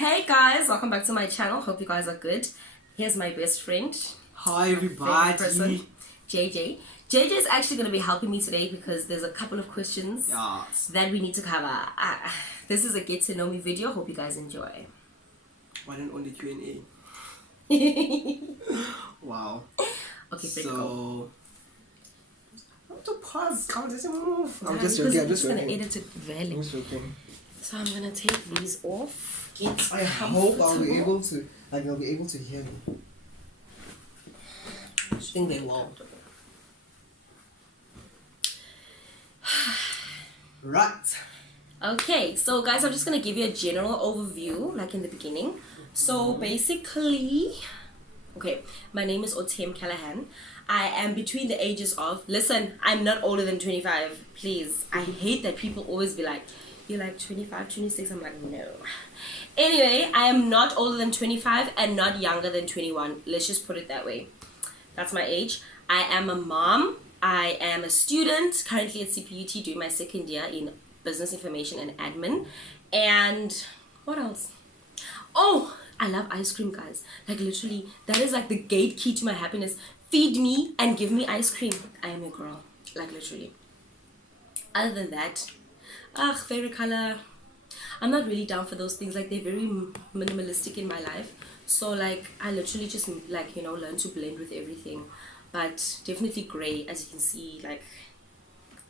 Hey guys, welcome back to my channel. Hope you guys are good. Here's my best friend. Hi everybody. Person, JJ. JJ is actually going to be helping me today because there's a couple of questions that we need to cover. This is a get to know me video. Hope you guys enjoy. Why don't on the Q&A? Wow. Okay, so I have to pause. Conversation move. I'm just joking. I'm just going to edit it very. I'm joking. So I'm going to take these off. I hope I'll be able to. They'll be able to hear me. I think they won't. Right. Okay, so guys, I'm just gonna give you a general overview, like in the beginning. So basically, okay, my name is Ortem Callahan. I am between the ages of. Listen, I'm not older than 25. Please, I hate that people always be like, "You're like 25, 26." I'm like, no. Anyway, I am not older than 25 and not younger than 21. Let's just put it that way. That's my age. I am a mom. I am a student currently at CPUT doing my second year in business information and admin. And what else? Oh, I love ice cream, guys. Like literally, that is like the gate key to my happiness. Feed me and give me ice cream. I am a girl. Like literally. Other than that, favorite color. I'm not really down for those things. Like they're very minimalistic in my life. So like I literally just like, you know, learn to blend with everything. But definitely gray, as you can see. Like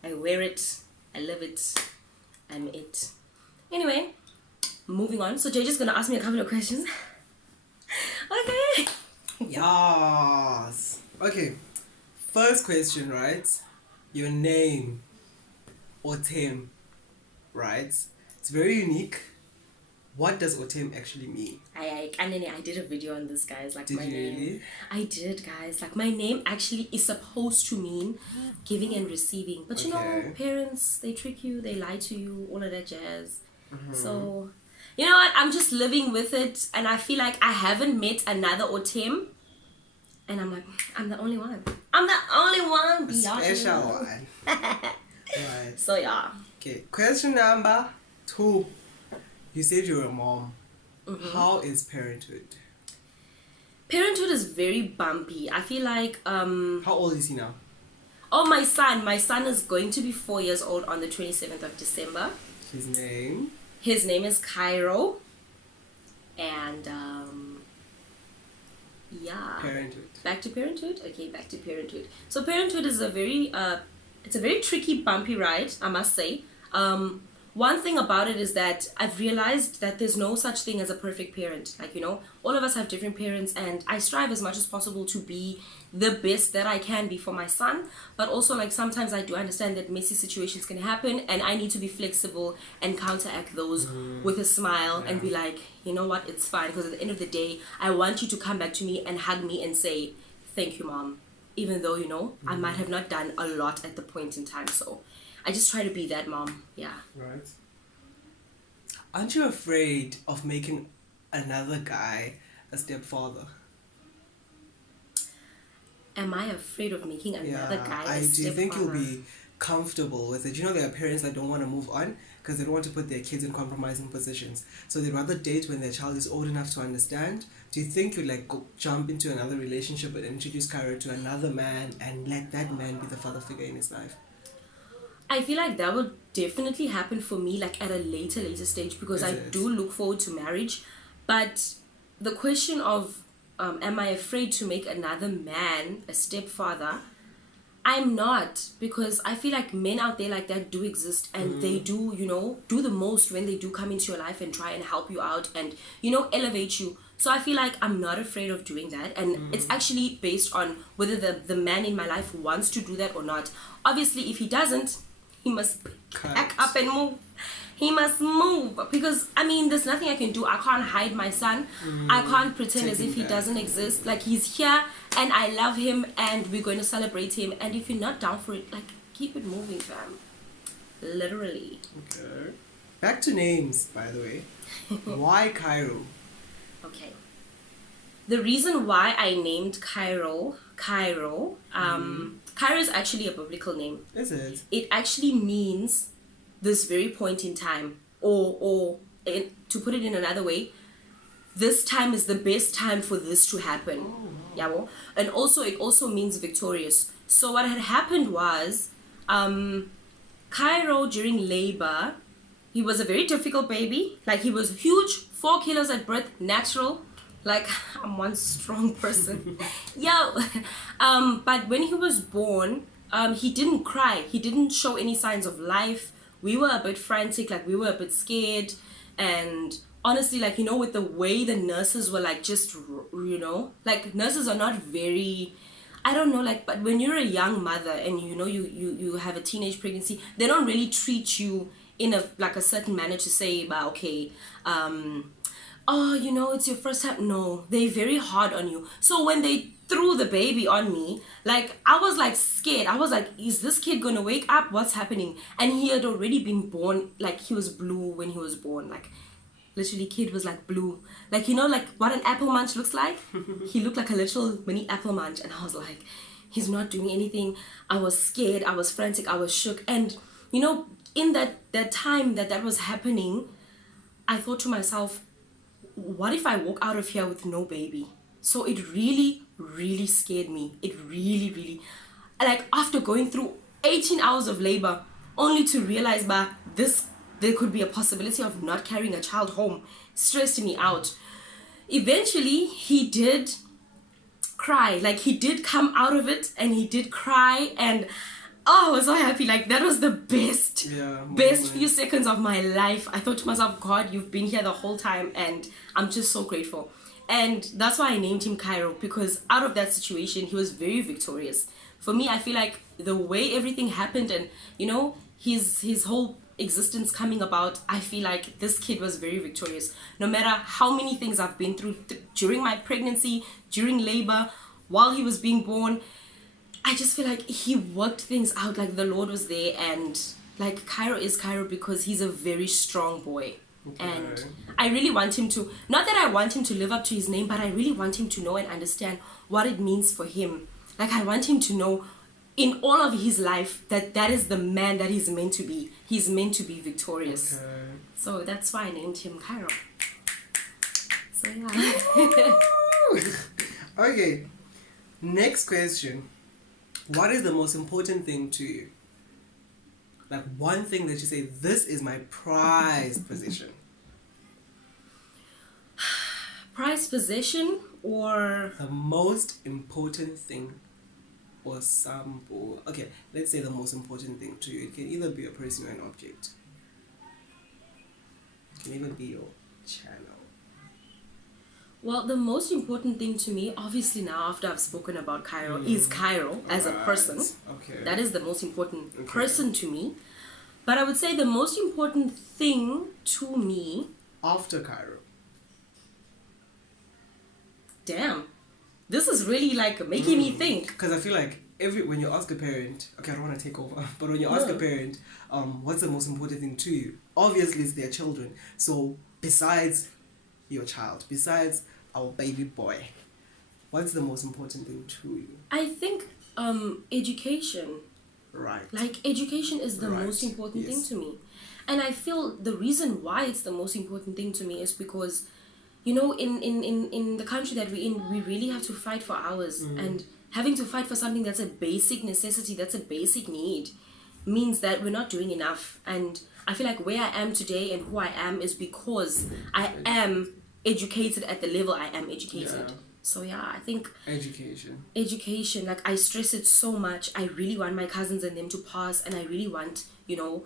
I wear it, I live it, I'm it. Anyway, moving on. So JJ's gonna ask me a couple of questions. Okay. Yes. Okay. First question, right? Your name, Ortem, right? It's very unique. What does Ortem actually mean? I did a video on this, guys. Like did my you name. Really? I did, guys. Like my name actually is supposed to mean giving and receiving. But you know, parents, they trick you, they lie to you, all of that jazz. So, you know what? I'm just living with it, and I feel like I haven't met another Ortem. And I'm like, I'm the only one. I'm the only one. A special one. Right. So yeah. Okay. Question number 2. You said you're a mom. How is parenthood? Parenthood is very bumpy. I feel like How old is he now? Oh, my son is going to be 4 years old on the 27th of December. His name? His name is Cairo. And yeah. Parenthood. Back to parenthood? Okay, back to parenthood. So parenthood is a very it's a very tricky, bumpy ride, I must say. One thing about it is that I've realized that there's no such thing as a perfect parent. Like, you know, all of us have different parents, and I strive as much as possible to be the best that I can be for my son. But also, like, sometimes I do understand that messy situations can happen, and I need to be flexible and counteract those with a smile and be like, you know what, it's fine. Because at the end of the day, I want you to come back to me and hug me and say, thank you, Mom. Even though, you know, I might have not done a lot at the point in time. So I just try to be that mom. Yeah. Right. Aren't you afraid of making another guy a stepfather? Am I afraid of making another guy a stepfather? Do you think you'll be comfortable with it? You know, there are parents that don't want to move on because they don't want to put their kids in compromising positions. So they'd rather date when their child is old enough to understand. Do you think you'd like go jump into another relationship and introduce Cairo to another man and let that man be the father figure in his life? I feel like that will definitely happen for me, like at a later stage, because I do look forward to marriage. But the question of am I afraid to make another man a stepfather? I'm not, because I feel like men out there like that do exist, and they do, you know, do the most when they do come into your life and try and help you out and, you know, elevate you. So I feel like I'm not afraid of doing that, and it's actually based on whether the man in my life wants to do that or not. Obviously, if he doesn't, he must pack up and move. He must move, because I mean, there's nothing I can do. I can't hide my son. I can't pretend as if he doesn't exist. Like, he's here and I love him and we're going to celebrate him. And if you're not down for it, like, keep it moving, fam. Literally. Okay. Back to names, by the way. Why Cairo? Okay. The reason why I named Cairo, Cairo is actually a biblical name. Is it? It actually means this very point in time, or to put it in another way, this time is the best time for this to happen. Yeah, and also it also means victorious. So what had happened was, Cairo during labor, he was a very difficult baby. Like, he was huge, 4 kilos at birth, natural. Like, I'm one strong person. Yeah. But when he was born, he didn't cry. He didn't show any signs of life. We were a bit frantic, like we were a bit scared. And honestly, like, you know, with the way the nurses were like, just, you know, like, nurses are not very, I don't know, like, but when you're a young mother and you know you have a teenage pregnancy, they don't really treat you in a like a certain manner to say, okay, oh, you know, it's your first time. No, they're very hard on you. So when they threw the baby on me, like, I was like scared. I was like, is this kid gonna wake up? What's happening? And he had already been born, like, he was blue when he was born, like, literally, kid was like blue, like, you know, like what an apple munch looks like. He looked like a little mini apple munch, and I was like, he's not doing anything. I was scared, I was frantic, I was shook. And you know, in that time that was happening, I thought to myself, what if I walk out of here with no baby? So it really scared me. It really, like, after going through 18 hours of labor, only to realize there could be a possibility of not carrying a child home, stressed me out. Eventually, he did cry. Like, he did come out of it, and he did cry, and oh, I was so happy. Like, that was the best few seconds of my life. I thought to myself, God, you've been here the whole time, and I'm just so grateful. And that's why I named him Cairo, because out of that situation, he was very victorious. For me, I feel like the way everything happened, and you know, his whole existence coming about, I feel like this kid was very victorious. No matter how many things I've been through during my pregnancy, during labor, while he was being born, I just feel like he worked things out. Like, the Lord was there, and like, Cairo is Cairo because he's a very strong boy. Okay. And I really want him to, not that I want him to live up to his name, but I really want him to know and understand what it means for him. Like, I want him to know in all of his life that is the man that he's meant to be. He's meant to be victorious. Okay. So that's why I named him Cairo. So yeah. Okay. Next question. What is the most important thing to you? Like, one thing that you say, this is my prized possession. Prized possession, or the most important thing, or okay, let's say the most important thing to you. It can either be a person or an object. It can even be your channel. Well, the most important thing to me, obviously now after I've spoken about Cairo, is Cairo as a person. Okay. That is the most important person to me. But I would say the most important thing to me... After Cairo. Damn. This is really like making me think. Because I feel like when you ask a parent, okay, I don't want to take over, but when you ask a parent, what's the most important thing to you? Obviously it's their children. So besides your child, besides our baby boy, what's the most important thing to you? I think education. Right. Like, education is the most important thing to me. And I feel the reason why it's the most important thing to me is because, you know, in the country that we're in, we really have to fight for ours. And having to fight for something that's a basic necessity, that's a basic need, means that we're not doing enough. And I feel like where I am today and who I am is because I am educated at the level I am educated. Yeah. So yeah, I think education, like, I stress it so much. I really want my cousins and them to pass, and I really want, you know,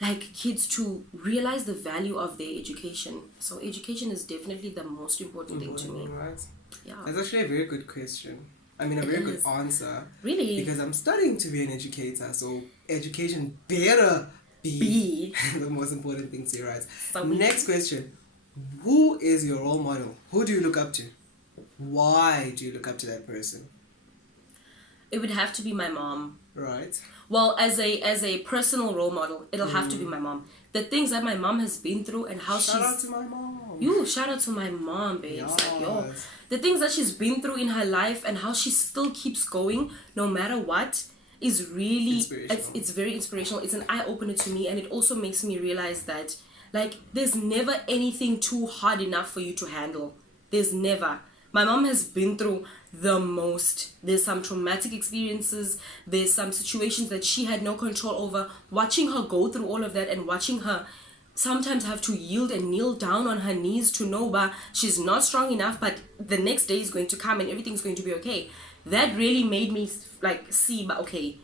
like, kids to realize the value of their education. So education is definitely the most important thing to me. Right. Yeah. That's actually a very good question. I mean, a very good answer. Really? Because I'm studying to be an educator, so education better be the most important thing to you, right? Next question. Who is your role model? Who do you look up to? Why do you look up to that person? It would have to be my mom. Right. Well, as a personal role model, it'll have to be my mom. The things that my mom has been through and how shout out to my mom. Shout out to my mom, babes. Yes. Like, the things that she's been through in her life and how she still keeps going no matter what is really it's very inspirational. It's an eye opener to me, and it also makes me realize that, like, there's never anything too hard enough for you to handle. There's never. My mom has been through the most. There's some traumatic experiences. There's some situations that she had no control over. Watching her go through all of that and watching her sometimes have to yield and kneel down on her knees to know that she's not strong enough, but the next day is going to come and everything's going to be okay. That really made me like see, but okay,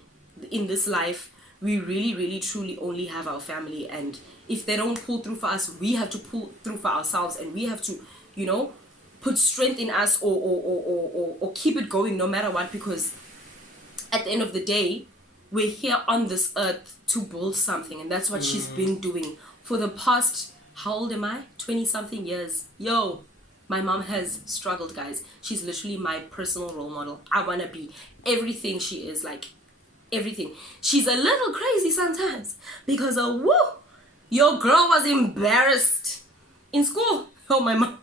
in this life, we really, really, truly only have our family, and if they don't pull through for us, we have to pull through for ourselves, and we have to, you know, put strength in us or keep it going no matter what, because at the end of the day, we're here on this earth to build something, and that's what she's been doing for the past, how old am I? 20 something years. Yo, my mom has struggled, guys. She's literally my personal role model. I want to be everything she is, like everything. She's a little crazy sometimes because your girl was embarrassed in school. Oh, my mom.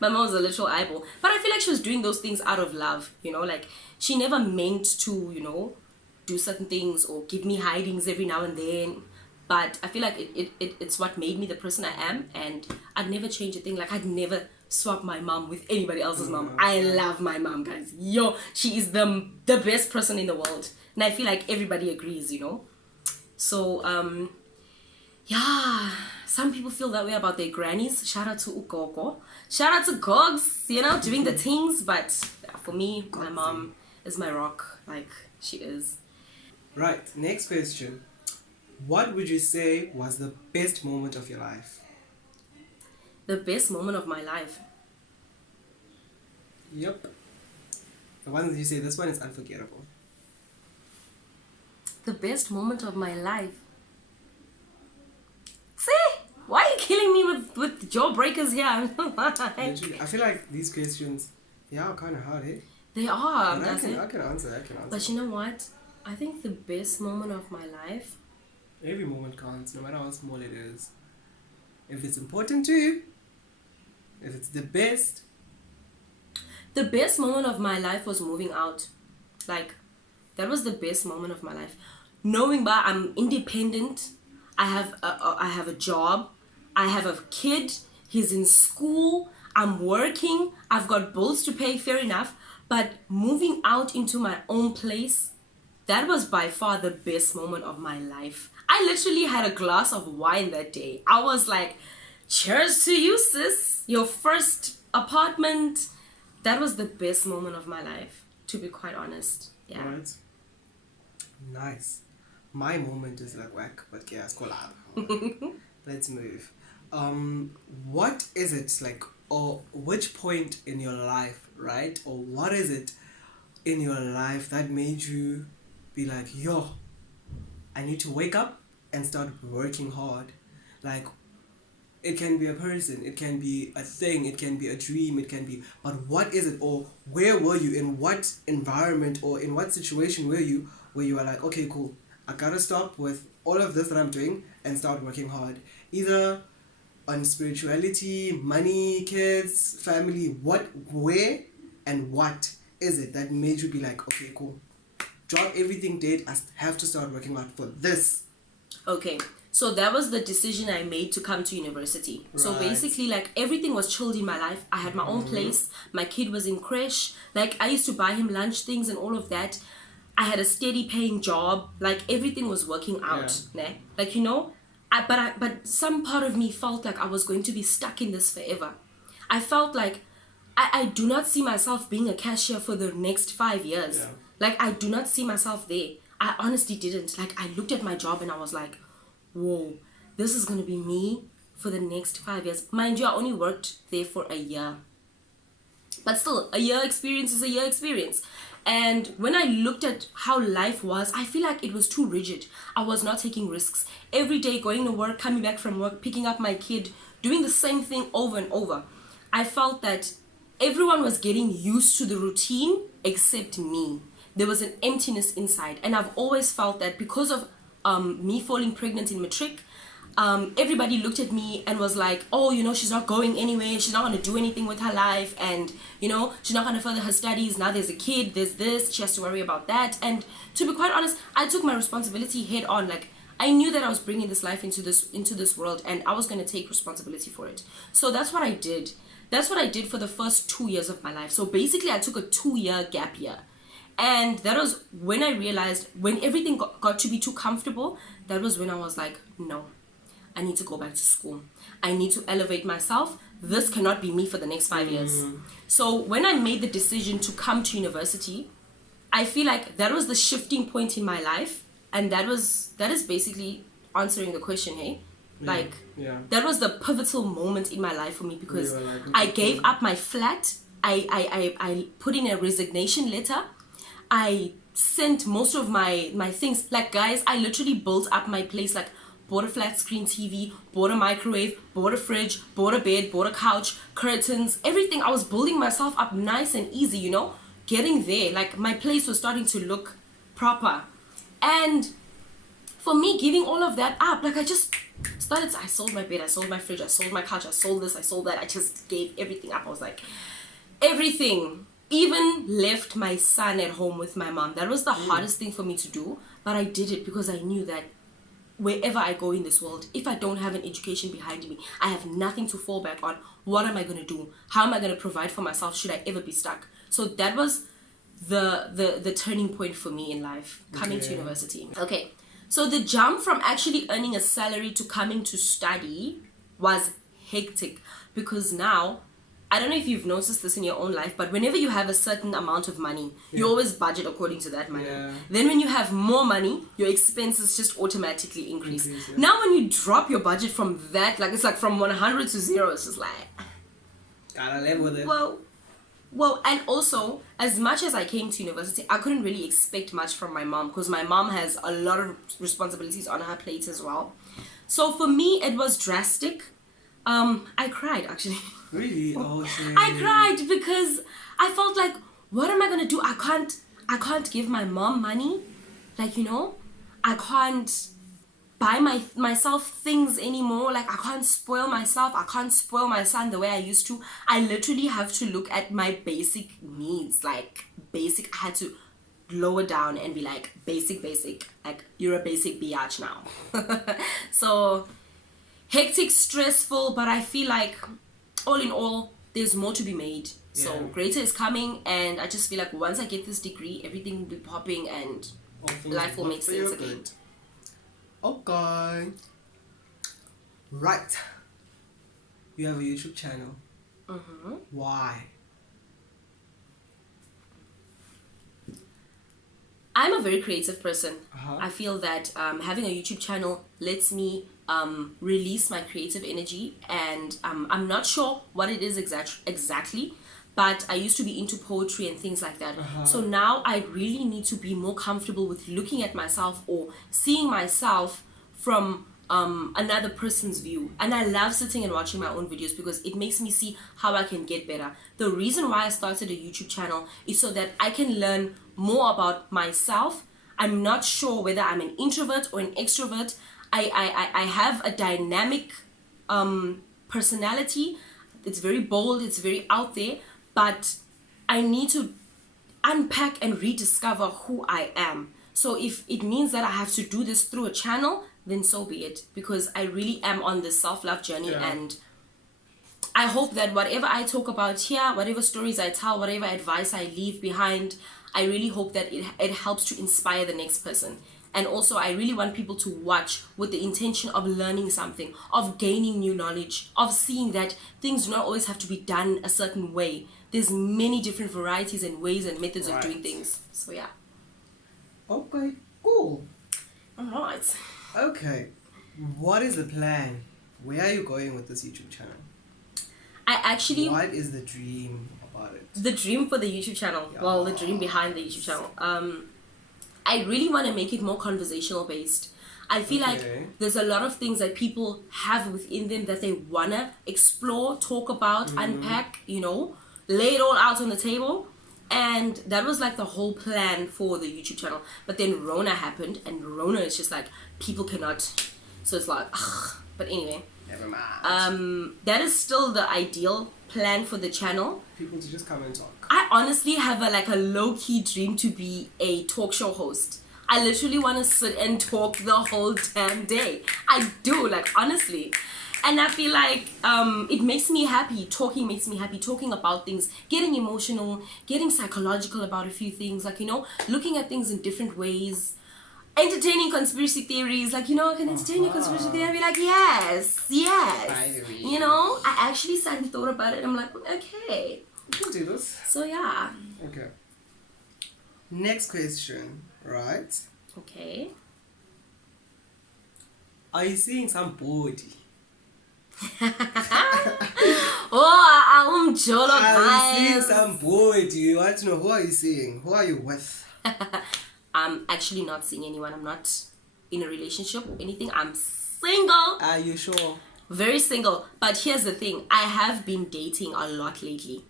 My mom was a literal eyeball. But I feel like she was doing those things out of love, you know, like she never meant to, you know, do certain things or give me hidings every now and then. But I feel like it's what made me the person I am, and I'd never change a thing. Like, I'd never swap my mom with anybody else's mom. I love my mom, guys. Yo, she is the best person in the world. And I feel like everybody agrees, you know. So, yeah, some people feel that way about their grannies. Shout out to Ukoko. Shout out to Gogs, you know, doing the things. But for me, my mom is my rock. Like, she is. Right, next question. What would you say was the best moment of your life? The best moment of my life? Yep. The one that you say, this one is unforgettable. The best moment of my life? See? Why are you killing me with jawbreakers here? Literally, I feel like these questions, are kind of hard, eh? They are. I can answer. But you know what? I think the best moment of my life... Every moment counts, no matter how small it is. If it's important to you, if it's the best. The best moment of my life was moving out. Like, that was the best moment of my life. Knowing that I'm independent, I have a job, I have a kid, he's in school, I'm working, I've got bills to pay, fair enough. But moving out into my own place, that was by far the best moment of my life. I literally had a glass of wine that day. I was like, cheers to you, sis. Your first apartment. That was the best moment of my life, to be quite honest. Yeah. Right. Nice. My moment is like whack, but yeah, it's collab. Let's move. What is it like, or which point in your life, right? Or what is it in your life that made you be like, yo, I need to wake up and start working hard? Like, it can be a person, it can be a thing, it can be a dream, it can be, but what is it? Or where were you, in what environment or in what situation were you where you were like, okay, cool, I gotta stop with all of this that I'm doing and start working hard? Either on spirituality, money, kids, family, where and what is it that made you be like, okay, cool, drop everything dead, I have to start working hard for this? Okay, so that was the decision I made to come to university. Right. So basically, like, everything was chilled in my life. I had my own place. My kid was in creche. Like, I used to buy him lunch things and all of that. I had a steady paying job. Like, everything was working out. Yeah. Like, you know, but some part of me felt like I was going to be stuck in this forever. I felt like I do not see myself being a cashier for the next 5 years. Yeah. Like, I do not see myself there. I honestly didn't. Like, I looked at my job and I was like, whoa, this is going to be me for the next 5 years. Mind you, I only worked there for a year. But still, a year experience is a year experience. And when I looked at how life was, I feel like it was too rigid. I was not taking risks. Every day going to work, coming back from work, picking up my kid, doing the same thing over and over. I felt that everyone was getting used to the routine except me. There was an emptiness inside, and I've always felt that because of me falling pregnant in matric, everybody looked at me and was like, oh, you know, she's not going anywhere, she's not going to do anything with her life, and, you know, she's not going to further her studies. Now there's a kid, there's this, she has to worry about that. And to be quite honest, I took my responsibility head on. Like, I knew that I was bringing this life into this world, and I was going to take responsibility for it. So that's what I did. That's what I did for the first 2 years of my life. So basically, I took a 2-year gap year. And that was when I realized, when everything got to be too comfortable, that was when I was like, no, I need to go back to school. I need to elevate myself. This cannot be me for the next 5 years. So when I made the decision to come to university, I feel like that was the shifting point in my life. And that is basically answering the question, hey? Like, that was the pivotal moment in my life for me, because I gave up my flat. I put in a resignation letter. I sent most of my things. Like, guys, I literally built up my place. Like, bought a flat screen TV, bought a microwave, bought a fridge, bought a bed, bought a couch, curtains, everything. I was building myself up nice and easy, you know, getting there. Like, my place was starting to look proper. And for me, giving all of that up, like, I just started, I sold my bed, I sold my fridge, I sold my couch, I sold this, I sold that. I just gave everything up. I was like, everything. Even left my son at home with my mom. That was the hardest thing for me to do, but I did it because I knew that wherever I go in this world, if I don't have an education behind me, I have nothing to fall back on. What am I going to do? How am I going to provide for myself should I ever be stuck? So that was the turning point for me in life, coming to university. Okay, so the jump from actually earning a salary to coming to study was hectic, because now, I don't know if you've noticed this in your own life, but whenever you have a certain amount of money, you always budget according to that money. Then when you have more money, your expenses just automatically increase. Now when you drop your budget from that, like, it's like from 100 to 0, it's just like, gotta live with it. Well, and also, as much as I came to university, I couldn't really expect much from my mom, because my mom has a lot of responsibilities on her plate as well. So for me, it was drastic. I cried, actually. Really? Oh, I cried because I felt like, what am I gonna do? I can't give my mom money. Like, you know, I can't buy myself things anymore. Like, I can't spoil myself. I can't spoil my son the way I used to. I literally have to look at my basic needs. Like, basic, I had to lower down and be like, basic. Like, you're a basic biatch now. So, hectic, stressful, but I feel like, all in all, there's more to be made. So greater is coming, and I just feel like once I get this degree, everything will be popping and life will make sense again. Okay. Right. You have a YouTube channel. Why? I'm a very creative person. I feel that having a YouTube channel lets me release my creative energy, and I'm not sure what it is exactly, but I used to be into poetry and things like that. So now I really need to be more comfortable with looking at myself or seeing myself from another person's view. And I love sitting and watching my own videos because it makes me see how I can get better. The reason why I started a YouTube channel is so that I can learn more about myself. I'm not sure whether I'm an introvert or an extrovert. I have a dynamic personality. It's very bold, it's very out there, but I need to unpack and rediscover who I am. So if it means that I have to do this through a channel, then so be it, because I really am on this self-love journey. And I hope that whatever I talk about here, whatever stories I tell, whatever advice I leave behind, I really hope that it helps to inspire the next person. And also, I really want people to watch with the intention of learning something, of gaining new knowledge, of seeing that things do not always have to be done a certain way. There's many different varieties and ways and methods of doing things. So yeah. Okay, cool. Alright. Okay, what is the plan? Where are you going with this YouTube channel? What is the dream about it? The dream for the YouTube channel. Yeah. Well, the dream behind the YouTube channel. I really want to make it more conversational based. I feel like there's a lot of things that people have within them that they want to explore, talk about, unpack, you know, lay it all out on the table. And that was like the whole plan for the YouTube channel. But then Rona happened, and Rona is just like, people cannot. So it's like, ugh. But anyway. Never mind. That is still the ideal plan for the channel. People to just come and talk. I honestly have a low-key dream to be a talk show host. I literally want to sit and talk the whole damn day. I do, like, honestly. And I feel like it makes me happy. Talking makes me happy. Talking about things, getting emotional, getting psychological about a few things, like, you know, looking at things in different ways, entertaining conspiracy theories. Like, you know, I can entertain a conspiracy theory and be like, yes. You know, I actually sat and thought about it. I'm like, okay. You can do this. So, yeah. Okay. Next question, right? Okay. Are you seeing somebody? Oh, I'm Jolo. Are you seeing somebody? You want to know, who are you seeing? Who are you with? I'm actually not seeing anyone. I'm not in a relationship or anything. I'm single. Are you sure? Very single. But here's the thing. I have been dating a lot lately.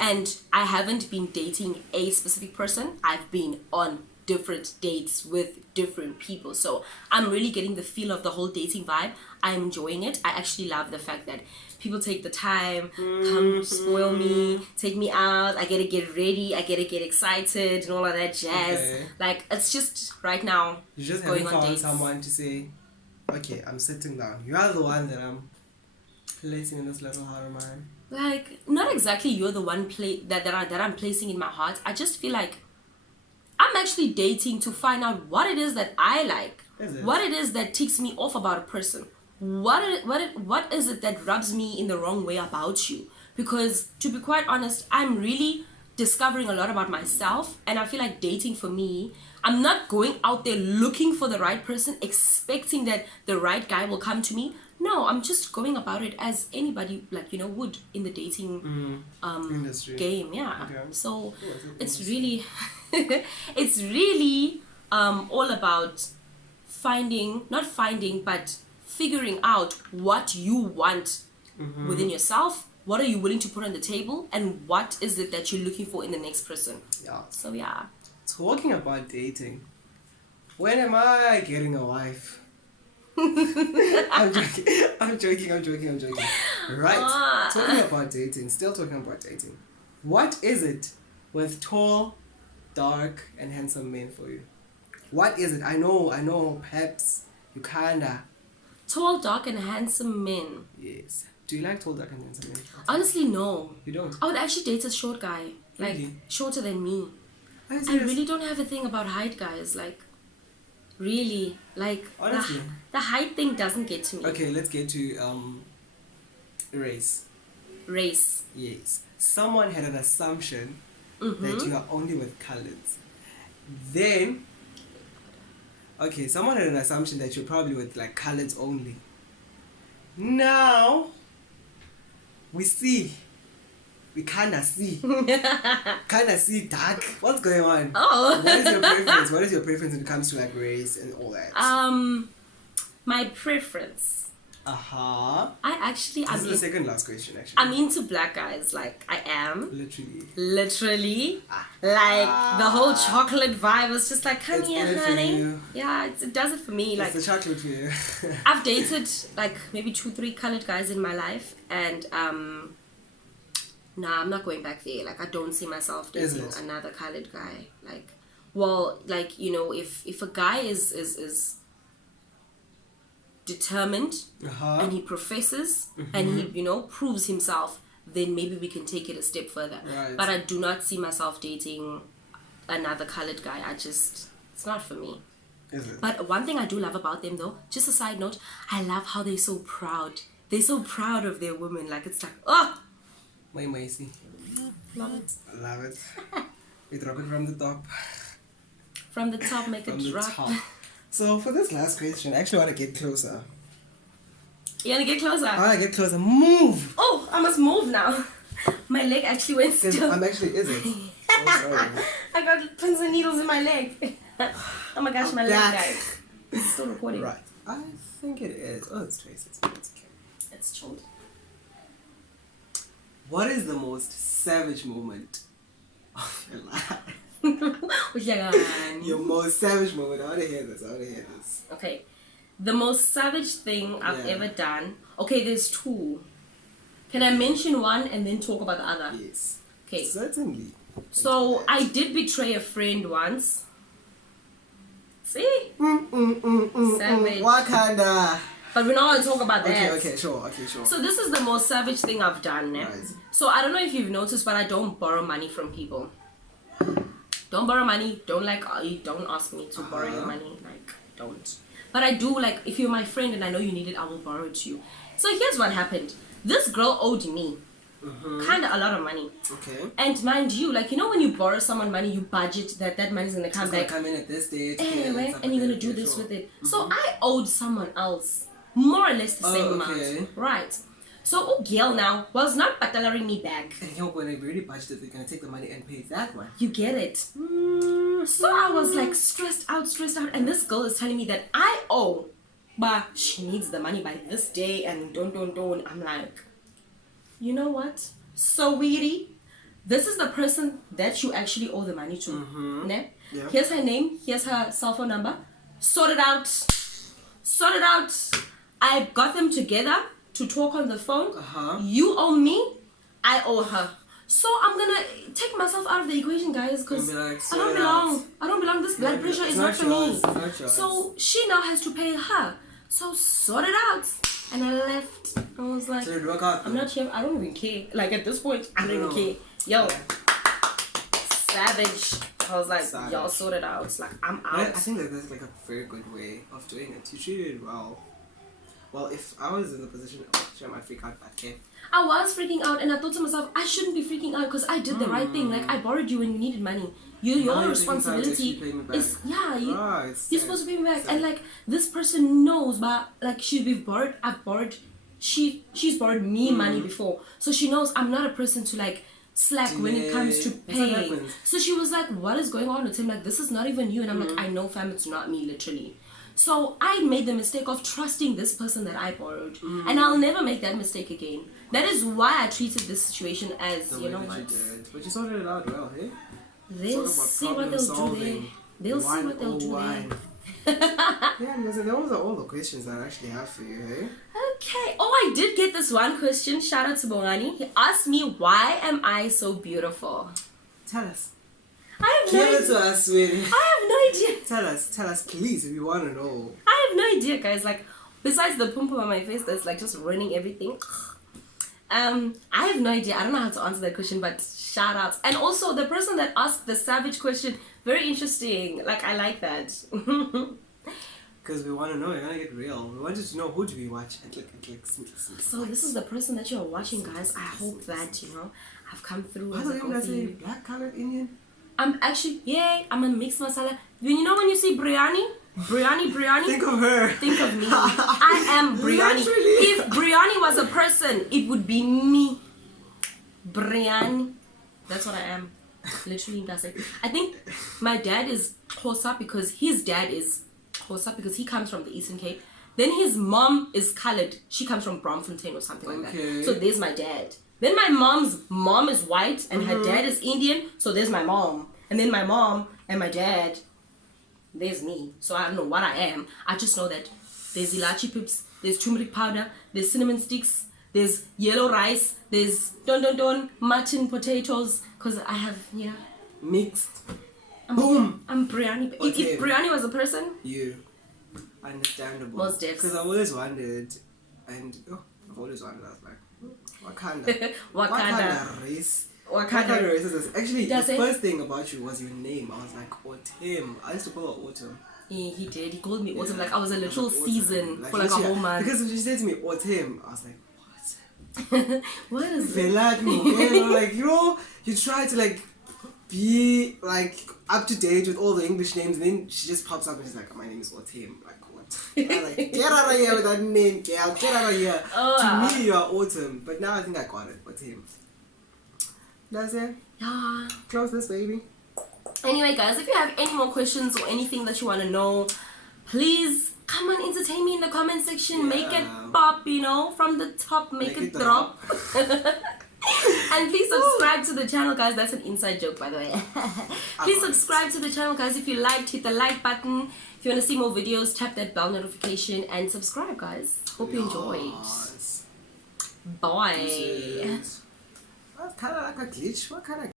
And I haven't been dating a specific person. I've been on different dates with different people. So I'm really getting the feel of the whole dating vibe. I'm enjoying it. I actually love the fact that people take the time, come spoil me, take me out. I get to get ready. I get to get excited and all of that jazz. Okay. Like, it's just right now You just going haven't on found dates. someone to say, okay, I'm sitting down. You are the one that I'm placing in this little heart of mine. Like, not exactly you're the one that I'm placing in my heart. I just feel like I'm actually dating to find out what it is that I like. What it is that ticks me off about a person. What is it that rubs me in the wrong way about you? Because, to be quite honest, I'm really discovering a lot about myself, and I feel like dating for me, I'm not going out there looking for the right person, expecting that the right guy will come to me. No, I'm just going about it as anybody, like, you know, would in the dating industry game. Yeah. Okay. So it's really it's really all about figuring out what you want within yourself. What are you willing to put on the table, and what is it that you're looking for in the next person? Yeah. So yeah. Talking about dating, when am I getting a wife? I'm joking. Right. Talking about dating, still talking about dating. What is it with tall, dark, and handsome men for you? What is it? I know, perhaps you kinda. Tall, dark, and handsome men. Yes. Do you like tall, dark, and handsome men? Honestly, no. You don't? I would actually date a short guy. Like, Really? shorter than me. Are you I serious? really don't have a thing about height, guys. Like, really. Like, Honestly? the height thing doesn't get to me. Okay, let's get to race. Race. Yes. Someone had an assumption that you are only with coloreds. Then, okay, someone had an assumption that you're probably with like coloreds only. Now, we kinda see dark. What's going on? Oh. What is your preference? What is your preference when it comes to like race and all that? My preference. I This is the second last question actually. I'm into black guys. Like, I am. Literally. Like, the whole chocolate vibe was just like, come It's here, in it for honey. you. Yeah, it does it for me. Like, It's the chocolate for you. I've dated like maybe 2-3 colored guys in my life, and nah, I'm not going back there. Like, I don't see myself dating another colored guy. Like, well, like, you know, if a guy is determined and he professes and he, you know, proves himself, then maybe we can take it a step further. Right. But I do not see myself dating another colored guy. it's not for me. Is it? But one thing I do love about them, though, just a side note, I love how they're so proud. They're so proud of their women. Like, it's like, oh! My see. Love it. I love it. We drop it from the top. From the top, make From it the drop. top. So for this last question, I actually want to get closer. You want to get closer? I want to get closer. Move! Oh, I must move now. My leg actually went still. I'm actually, is it? Oh, sorry. I got pins and needles in my leg. Oh my gosh, my leg, guys. It's still recording. Right. I think it is. Oh, it's 26 minutes. Okay. It's chilled. What is the most savage moment of your life? Your most savage moment. I want to hear this. Okay. The most savage thing I've ever done. Okay, there's 2. Can I mention one and then talk about the other? Yes. Okay. Certainly. So I did betray a friend once. See? Savage. Wakanda. But we're not going to talk about that. Okay, sure. So this is the most savage thing I've done. Right. So I don't know if you've noticed, but I don't borrow money from people. Don't borrow money. Don't ask me to borrow your money. Like, don't. But I do, like, if you're my friend and I know you need it, I will borrow it to you. So here's what happened. This girl owed me kind of a lot of money. Okay. And mind you, like, you know when you borrow someone money, you budget that money's going to come back. Come in at this date. Anyway, and you're going to do this with it. So I owed someone else more or less the same amount. Right. So, girl now was not patalaring me back. And when I already budgeted, they're going to take the money and pay that one. You get it? So I was like stressed out. And this girl is telling me that I owe, but she needs the money by this day and don't. I'm like, you know what? So, weedy, this is the person that you actually owe the money to. Ne? Yeah. Here's her name. Here's her cell phone number. Sort it out. I got them together to talk on the phone. You owe me, I owe her. So I'm gonna take myself out of the equation, guys, because like, I don't belong. This blood pressure is not for me. So she now has to pay her. So sort it out. And I left. I was like, I'm not here. I don't even care. Like at this point, I don't even care. Yo, savage. I was like, y'all sort it out. Like, I'm out. I think that that's like a very good way of doing it. You treated it well. Well, if I was in the position, I might freak out, but okay. I was freaking out, and I thought to myself, I shouldn't be freaking out because I did the right thing. Like, I borrowed you when you needed money. Your responsibility is, you're supposed to pay me back. And like, this person knows, but like, she's borrowed me money before. So she knows I'm not a person to like slack when it comes to paying. So she was like, what is going on with him? Like, this is not even you. And I'm like, I know, fam, it's not me, literally. So I made the mistake of trusting this person that I borrowed. And I'll never make that mistake again. That is why I treated this situation as, you know what? But you sorted it out well, hey? They'll see what they'll do there. They'll see what they'll do there. Yeah, those are all the questions that I actually have for you, hey? Okay. Oh, I did get this one question. Shout out to Bongani. He asked me, why am I so beautiful? Tell us. I have no idea. Give it to us, sweetie. I have no idea. Tell us, please, if you want to know. I have no idea, guys. Like, besides the pum pum on my face that's like just ruining everything. I have no idea. I don't know how to answer that question, but shout out. And also, the person that asked the savage question, very interesting. Like, I like that. Because we want to know, we're going to get real. We wanted to know, who do we watch? And click. So this is the person that you're watching, guys. I hope that, you know, I've come through as a coffee. Black colored Indian? I'm actually, I'm a mixed masala. You know when you see biryani? Think of her. Think of me. I am biryani. If biryani was a person, it would be me. Biryani. That's what I am. Literally, that's it. I think my dad is Xhosa because his dad is Xhosa because he comes from the Eastern Cape. Then his mom is colored. She comes from Bromfontein or something like that. So there's my dad. Then my mom's mom is white and her dad is Indian. So there's my mom. And then my mom and my dad, there's me. So I don't know what I am. I just know that there's ilachi pips, there's turmeric powder, there's cinnamon sticks, there's yellow rice, there's don mutton potatoes. Because I have, mixed. Boom! I'm biryani. If biryani was a person? You. Understandable. Most definitely. Because I always wondered, and I've always wondered, I was like, Wakanda. Wakanda race. Wakanda race is this? Actually, the first thing about you was your name. I was like, Ortem. I used to call her Ortem. He did. He called me Autumn. Like I was a literal season for like a whole month. Because when she said to me Ortem, I was like, what? What is it? Like, you try to like be like up to date with all the English names, and then she just pops up and she's like, my name is Ortem. Like, what? Like, get out of here with that name, girl. Get out of here. To me, you are Autumn. But now I think I got it. Ortem. That's it. Yeah. Close this, baby. Anyway, guys, if you have any more questions or anything that you want to know, please come and entertain me in the comment section. Yeah. Make it pop, from the top, make it drop. And please subscribe to the channel, guys. That's an inside joke, by the way. Please subscribe to the channel, guys. If you liked, hit the like button. If you want to see more videos, tap that bell notification and subscribe, guys. Hope you enjoyed. Bye. That's kind of like a glitch. What kind of